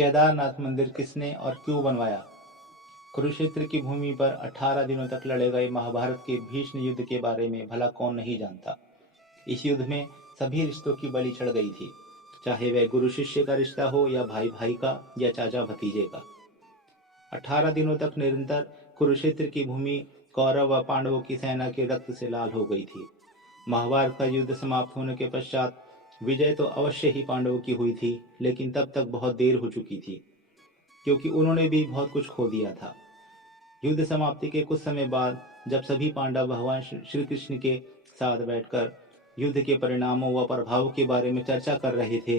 केदारनाथ मंदिर किसने और क्यों बनवाया? कुरुक्षेत्र की भूमि पर 18 दिनों तक लड़े गए महाभारत के भीष्म युद्ध के बारे में भला कौन नहीं जानता। इस युद्ध में सभी रिश्तों की बलि चढ़ गई थी, चाहे वह गुरु शिष्य का रिश्ता हो या भाई भाई का या चाचा भतीजे का। 18 दिनों तक निरंतर कुरुक्षेत्र की भूमि कौरव व पांडवों की सेना के रक्त से लाल हो गई थी। महाभारत का युद्ध समाप्त होने के पश्चात विजय तो अवश्य ही पांडवों की हुई थी, लेकिन तब तक बहुत देर हो चुकी थी, क्योंकि उन्होंने भी बहुत कुछ खो दिया था। युद्ध समाप्ति के कुछ समय बाद जब सभी पांडव भगवान श्री कृष्ण के साथ बैठकर युद्ध के परिणामों व प्रभाव के बारे में चर्चा कर रहे थे,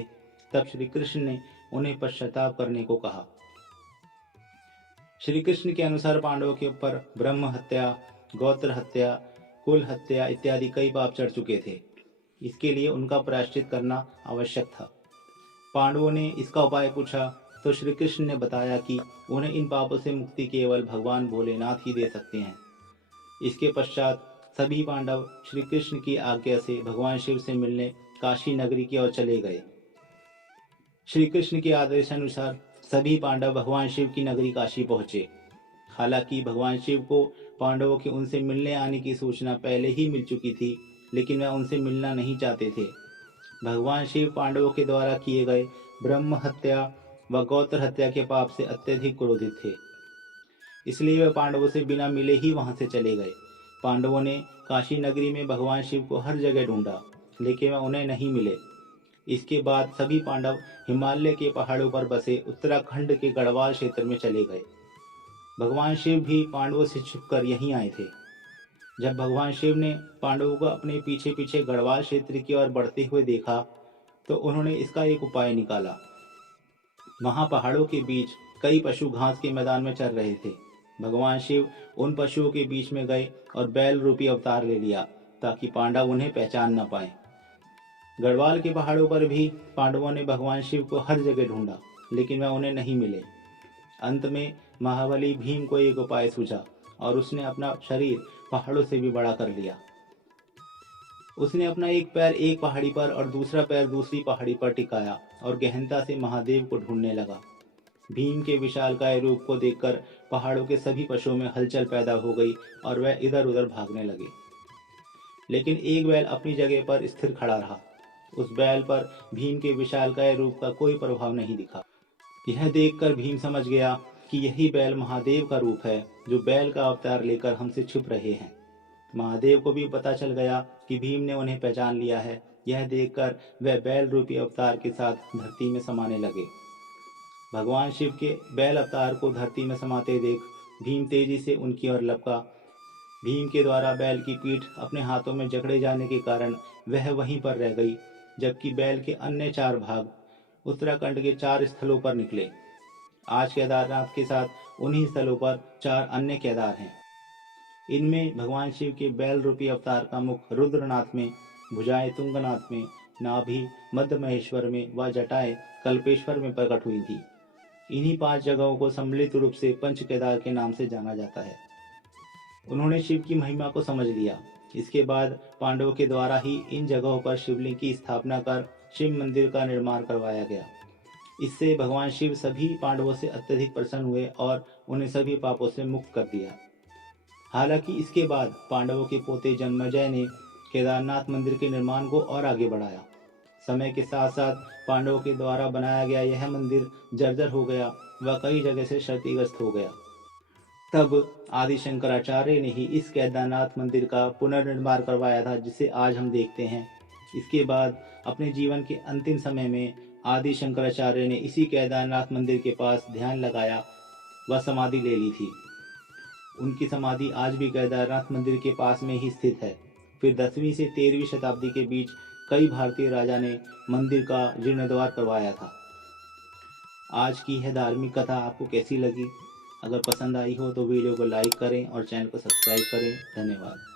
तब श्री कृष्ण ने उन्हें पश्चाताप करने को कहा। श्री कृष्ण के अनुसार पांडवों के ऊपर ब्रह्म हत्या, गोत्र हत्या, कुल हत्या इत्यादि कई पाप चढ़ चुके थे। इसके लिए उनका प्रायश्चित करना आवश्यक था। पांडवों ने इसका उपाय पूछा तो श्री कृष्ण ने बताया कि उन्हें इन पापों से मुक्ति केवल भगवान भोलेनाथ ही दे सकते हैं। इसके पश्चात सभी पांडव श्री कृष्ण की आज्ञा से भगवान शिव से मिलने काशी नगरी की ओर चले गए। श्री कृष्ण के आदेशानुसार सभी पांडव भगवान शिव की नगरी काशी पहुंचे। हालांकि भगवान शिव को पांडवों के उनसे मिलने आने की सूचना पहले ही मिल चुकी थी, लेकिन वह उनसे मिलना नहीं चाहते थे। भगवान शिव पांडवों के द्वारा किए गए ब्रह्म हत्या व गोत्र हत्या के पाप से अत्यधिक क्रोधित थे, इसलिए वह पांडवों से बिना मिले ही वहां से चले गए। पांडवों ने काशी नगरी में भगवान शिव को हर जगह ढूंढा, लेकिन वह उन्हें नहीं मिले। इसके बाद सभी पांडव हिमालय के पहाड़ों पर बसे उत्तराखंड के गढ़वाल क्षेत्र में चले गए। भगवान शिव भी पांडवों से छिपकर यहीं आए थे। जब भगवान शिव ने पांडवों को अपने पीछे पीछे गढ़वाल क्षेत्र की ओर बढ़ते हुए देखा तो उन्होंने इसका एक उपाय निकाला। वहां पहाड़ों के बीच कई पशु घास के मैदान में चर रहे थे। भगवान शिव उन पशुओं के बीच में गए और बैल रूपी अवतार ले लिया, ताकि पांडव उन्हें पहचान न पाए। गढ़वाल के पहाड़ों पर भी पांडवों ने भगवान शिव को हर जगह ढूंढा, लेकिन वह उन्हें नहीं मिले। अंत में महाबली भीम को एक उपाय सूझा और उसने अपना शरीर पहाड़ों से भी बड़ा कर लिया। उसने अपना एक पैर एक पहाड़ी पर और दूसरा पैर दूसरी पहाड़ी पर टिकाया और गहनता से महादेव को ढूंढने लगा। भीम के विशालकाय रूप को देखकर पहाड़ों के सभी पशुओं में हलचल पैदा हो गई और वह इधर उधर भागने लगे। लेकिन एक बैल अपनी जगह पर स्थिर खड़ा रहा। उस बैल पर भीम के विशालकाय रूप का कोई प्रभाव नहीं दिखा। यह देखकर भीम समझ गया कि यही बैल महादेव का रूप है, जो बैल का अवतार लेकर हमसे छुप रहे हैं। महादेव को भी पता चल गया कि भीम ने उन्हें पहचान लिया है। यह देखकर वह बैल रूपी अवतार के साथ धरती में समाने लगे। भगवान शिव के बैल अवतार को धरती में समाते देख भीम तेजी से उनकी ओर लपका। भीम के द्वारा बैल की पीठ अपने हाथों में जकड़े जाने के कारण वह वहीं पर रह गई, जबकि बैल के अन्य 4 भाग उत्तराखंड के 4 स्थलों पर निकले। आज केदारनाथ के साथ उन्हीं स्थलों पर 4 अन्य केदार हैं। इनमें भगवान शिव के बैल रूपी अवतार का मुख रुद्रनाथ में, भुजाएं तुंगनाथ में, नाभि मध्य महेश्वर में व जटाएं कल्पेश्वर में प्रकट हुई थी। इन्हीं 5 जगहों को सम्मिलित रूप से पंच केदार के नाम से जाना जाता है। उन्होंने शिव की महिमा को समझ लिया। इसके बाद पांडवों के द्वारा ही इन जगहों पर शिवलिंग की स्थापना कर शिव मंदिर का निर्माण करवाया गया। इससे भगवान शिव सभी पांडवों से अत्यधिक प्रसन्न हुए और उन्हें सभी पापों से मुक्त कर दिया। हालांकि इसके बाद पांडवों के पोते जन्मेजय ने केदारनाथ मंदिर के निर्माण को और आगे बढ़ाया। समय के साथ साथ पांडवों के द्वारा बनाया गया यह मंदिर जर्जर हो गया व कई जगह से क्षतिग्रस्त हो गया। तब आदि शंकराचार्य ने ही इस केदारनाथ मंदिर का पुनर्निर्माण करवाया था, जिसे आज हम देखते हैं। इसके बाद अपने जीवन के अंतिम समय में आदि शंकराचार्य ने इसी केदारनाथ मंदिर के पास ध्यान लगाया व समाधि ले ली थी। उनकी समाधि आज भी केदारनाथ मंदिर के पास में ही स्थित है। फिर 10वीं से 13वीं शताब्दी के बीच कई भारतीय राजा ने मंदिर का जीर्णोद्धार करवाया था। आज की यह धार्मिक कथा आपको कैसी लगी? अगर पसंद आई हो तो वीडियो को लाइक करें और चैनल को सब्सक्राइब करें। धन्यवाद।